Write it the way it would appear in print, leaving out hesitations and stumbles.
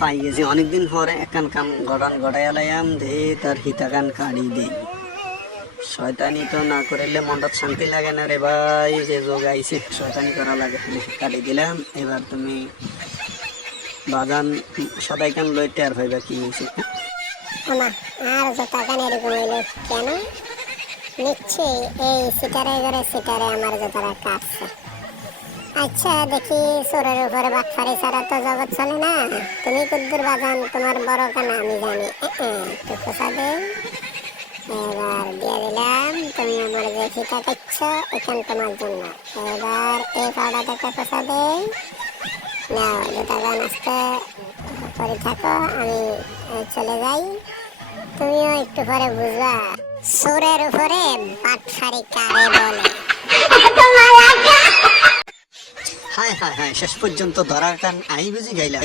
পাই গেছি অনেকদিন পরে একখান কাম গড়ান গড়াইলাম দে তার হিতাকান কাড়ি দে শয়তানি তো না করিলে মনটা শান্তি লাগে না রে ভাই, যে যোগ আইছে শয়তানি করা লাগে। কাটি দিলাম, এবার তুমি বাজান সদাই কান লইতে আর ভাইবা কি হয়েছে। আমা আর জোতা কান এরকম হইলো কেন? নিশ্চয়ই এই সিটারে ঘরে সিটারে আমার জোতাটা কাটছে। আচ্ছা দেখি চোরের উপরে বাটফারি ছাড়া তো জগৎ চলে না। তুমি কুদ্দুর বাজান, তোমার বড় কান আমি জানি। একটু খোসা দে, এবার দিয়ে দিলাম। তুমি আমার যে ফিতা কাটছ এখান তোমার জন্য। এবার এই পাউডার একটা খোসা দে, নাও জোতা গান আসতে করে থাকো, আমি চলে যাই। তুমিও একটু পরে বুঝবা চোরের উপরে বাটফারি কারে বলে। হায় হায় হায়, শেষ পর্যন্ত ধরার কান আই বুঝি গাইলা।